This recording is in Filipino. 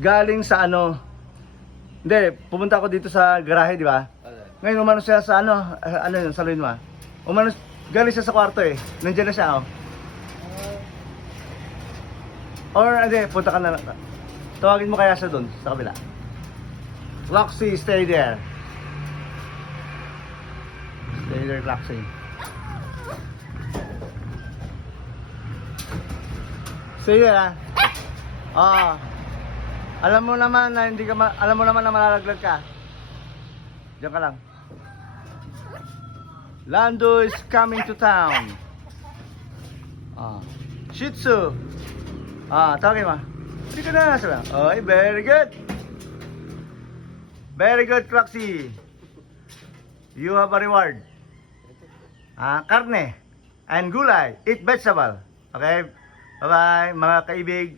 galing sa ano, hindi, pumunta ako dito sa garahe, di ba? Ngayon umano siya sa ano yun, saluhin mo ah. Umano, galing siya sa kwarto eh. Nandiyan na siya oh. Or hindi, punta ka na lang. Tawagin mo kaya siya doon, sa kabila. Roxy, stay there. Stay there, Roxy. Stay there ah. Ah. Alam mo naman na hindi ka alam mo naman na malalaglag ka. Diyan ka lang. Lando is coming to town. Ah. Shih Tzu. Ah, tawagin mo. Hindi ka na sabi. Oy, very good. Very good, Roxy. You have a reward. Ah, karne and gulay. Eat vegetable. Okay? Bye-bye, mga kaibig.